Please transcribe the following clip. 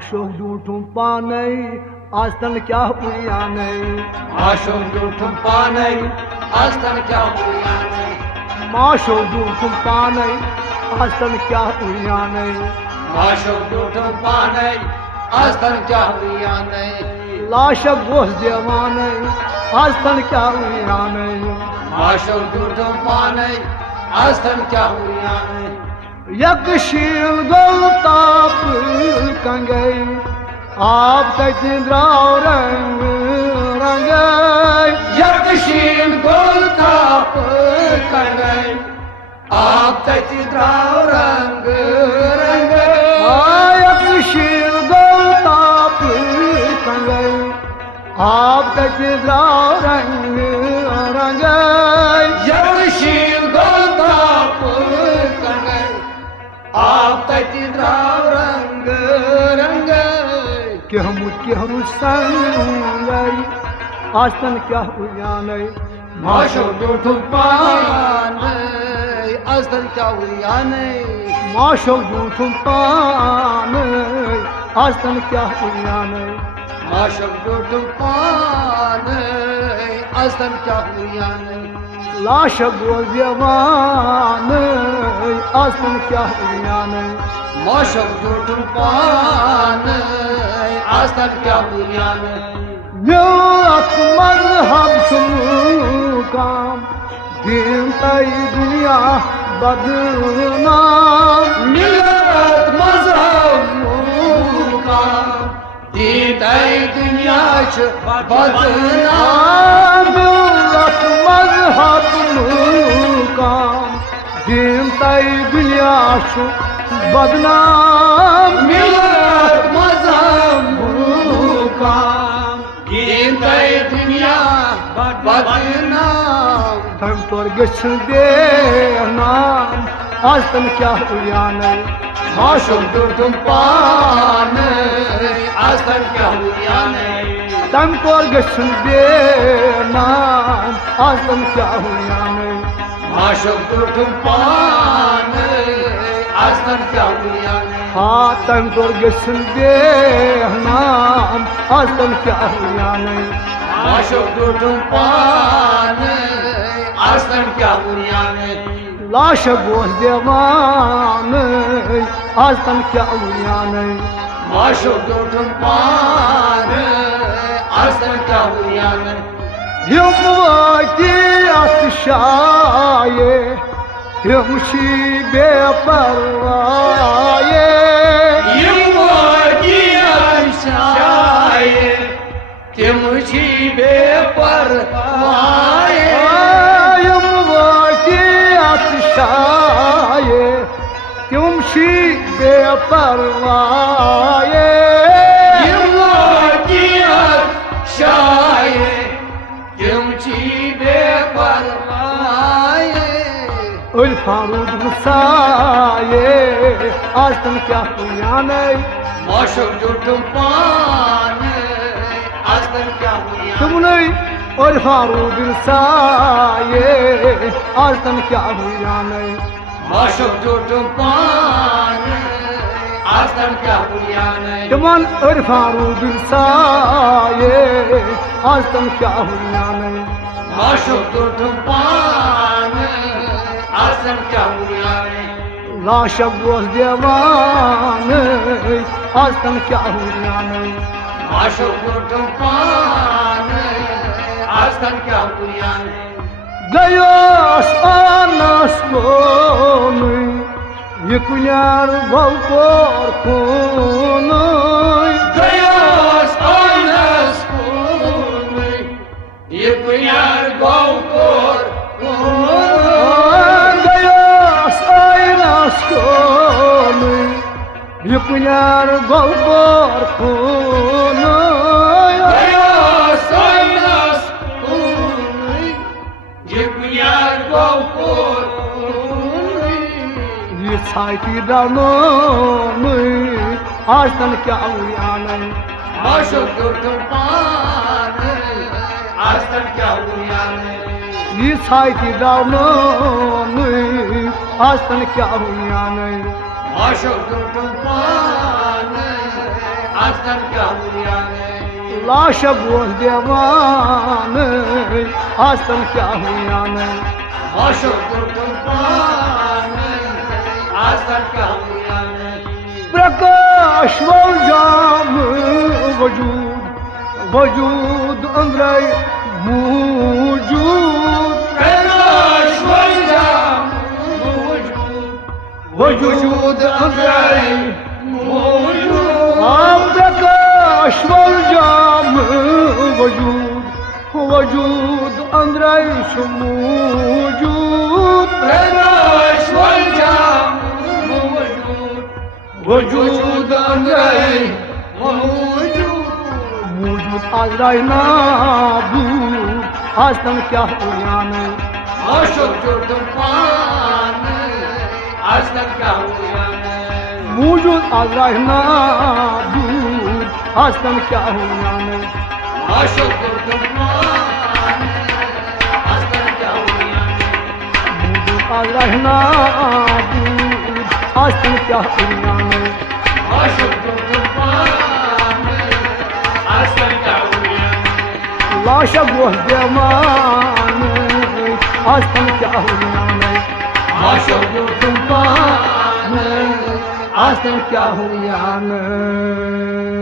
माशो डूठूं पाने आस्तन क्या पुरियाने माशो डूठूं पाने आस्तन क्या पुरियाने माशो डूठूं पाने आस्तन क्या पुरियाने माशो डूठूं पाने आस्तन क्या पुरियाने लाश गोश देवाने आस्तन क्या पुरियाने माशो डूठूं पाने आस्तन क्या पुरियाने यकशील गोलताप कंगे आप तैती द्राव रंग रंगे यकशील गोलताप कंगे आप तैती द्राव रंग रंगे यकशील गोलताप कंगे आप तैती द्राव रंग रंगे यकशील गोलताप कंगे आप तैती द्राव रंग रंग केहनु संगई आस्तन क्या हुयाने माशो डूठूं पाने आस्तन क्या हुयाने माशो डूठूं पाने आस्तन क्या हुयाने माशो डूठूं पाने आस्तन क्या हुयाने लाश गोल देवाने आस्तन क्या हुयाने माशो डूठूं पाने आस्तन क्या हुयाने मिलत मजहब काम दिन तई दुनिया बदनाम मिलत मजहब काम दिन तई दुनिया बदनाम मिलत मजहब काम दिन तई दुनिया बदनाम मिलत मजहब काम दिन तई दुनिया बदनाम तम तोर गछन दे नाम आस्तन क्या हुयाने माशो डूठूं पाने आस्तन क्या हुयाने तम तोर गछन दे नाम आस्तन क्या हुयाने माशो डूठूं पाने आस्तन क्या हुयाने हाँ तम तोर गछन दे नाम आस्तन क्या हुयाने माशो डूठूं पाने आस्तन क्या हुयाने लाश गोश देवाने आस्तन क्या हुयाने माशो डूठूं पाने आस्तन क्या हुयाने हम वाकी आतिशाये हमशी बेपरवाये तिमुझी बेपरवाए हम वाकी आतिशाये हमशी बेपरवाये फारूद मुसाये आस्तन क्या हुयाने माशो डूठूं पाने आस्तन क्या हुयाने तुमने और फारूद मुसाये आस्तन क्या हुयाने माशो डूठूं पाने आस्तन क्या हुयाने तुमन और फारूद मुसाये आस्तन क्या हुयाने माशो डूठूं पाने आस्तन क्या हुयाने लाश गोश देवाने आस्तन क्या हुयाने माशो डूठूं पाने आस्तन क्या हुयाने गयोस आनस कोनुy yekunyar balkor konuy gayos anas konuy yekunyar balkor konuy gayos anas konuy yekunyar balkor konuy gayos anas konuy yekunyar balkor छाती दानों आज तन क्या हुयाने माशो डूठूं पाने आज तन क्या हुयाने ये छाती दानों आज तन क्या हुयाने माशो डूठूं पाने आस्तर क्या हुआ ने लाश गोस देवान आस्तन क्या हुआ ने माशो कुर्बान आस्तर क्या हुआ ने प्रकाश जाम वजूद वजूद अंदर मौजूद प्रकाश जाम वजूद अंदर मौजूद प्रकाश जाम वजूद वजूद अंदर मौजूद प्रकाश जाम वजूद अंदर मौजूद आजराई नाबूद आस्तन क्या हुआ ने अशोक जो तूफान आस्तर क्या हुआ ने मौजूद आजराई नाबूद आस्तन क्या हुआ ने अशोक जो तूफान आस्तर क्या हुआ ने मौजूद आजराई नाबूद आस्तन क्या हुआ ने अशोक जो तूफान आस्तर क्या हुआ ने लाश गोस देवान आस्तन क्या हुआ ने अशोक जो तूफान आस्तन क्या हुआ ने